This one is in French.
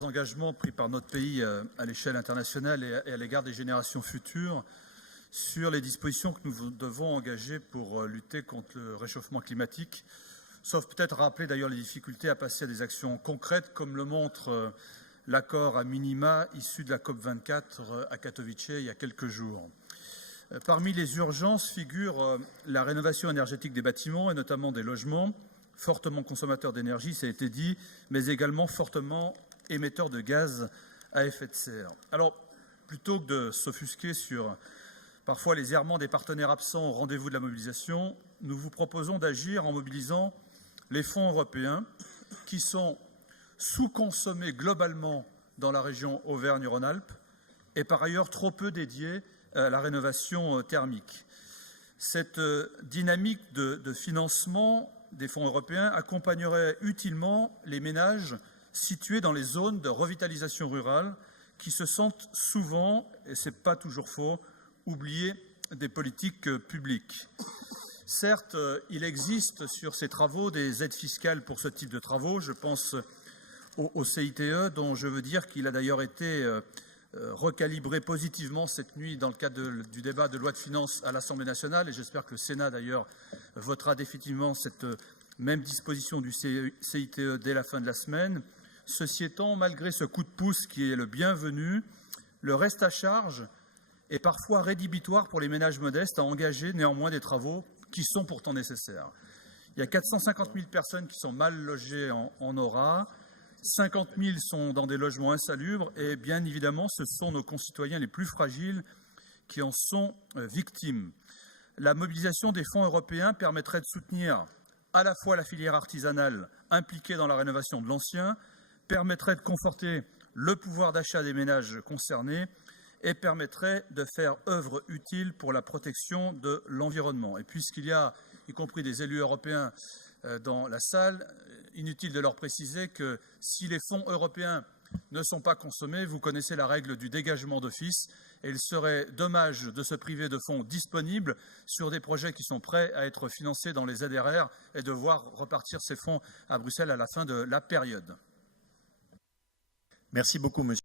engagements pris par notre pays à l'échelle internationale et à l'égard des générations futures sur les dispositions que nous devons engager pour lutter contre le réchauffement climatique, sauf peut-être rappeler d'ailleurs les difficultés à passer à des actions concrètes, comme le montre l'accord à minima issu de la COP24 à Katowice il y a quelques jours. Parmi les urgences figure la rénovation énergétique des bâtiments et notamment des logements, fortement consommateurs d'énergie, ça a été dit, mais également fortement émetteurs de gaz à effet de serre. Alors, plutôt que de s'offusquer sur parfois les errements des partenaires absents au rendez-vous de la mobilisation, nous vous proposons d'agir en mobilisant les fonds européens qui sont sous-consommés globalement dans la région Auvergne-Rhône-Alpes et par ailleurs trop peu dédiés à la rénovation thermique. Cette dynamique de financement des fonds européens accompagnerait utilement les ménages situés dans les zones de revitalisation rurale qui se sentent souvent, et ce n'est pas toujours faux, oubliés des politiques publiques. Certes, il existe sur ces travaux des aides fiscales pour ce type de travaux. Je pense au CITE, dont je veux dire qu'il a d'ailleurs été recalibré positivement cette nuit dans le cadre du débat de loi de finances à l'Assemblée nationale, et j'espère que le Sénat d'ailleurs votera définitivement cette même disposition du CITE dès la fin de la semaine. Ceci étant, malgré ce coup de pouce qui est le bienvenu, le reste à charge est parfois rédhibitoire pour les ménages modestes à engager néanmoins des travaux qui sont pourtant nécessaires. Il y a 450 000 personnes qui sont mal logées en Aura, 50 000 sont dans des logements insalubres et bien évidemment ce sont nos concitoyens les plus fragiles qui en sont victimes. La mobilisation des fonds européens permettrait de soutenir à la fois la filière artisanale impliquée dans la rénovation de l'ancien, permettrait de conforter le pouvoir d'achat des ménages concernés et permettrait de faire œuvre utile pour la protection de l'environnement. Et puisqu'il y a, y compris des élus européens dans la salle, inutile de leur préciser que si les fonds européens ne sont pas consommés, vous connaissez la règle du dégagement d'office et il serait dommage de se priver de fonds disponibles sur des projets qui sont prêts à être financés dans les ZRR et de voir repartir ces fonds à Bruxelles à la fin de la période. Merci beaucoup, monsieur.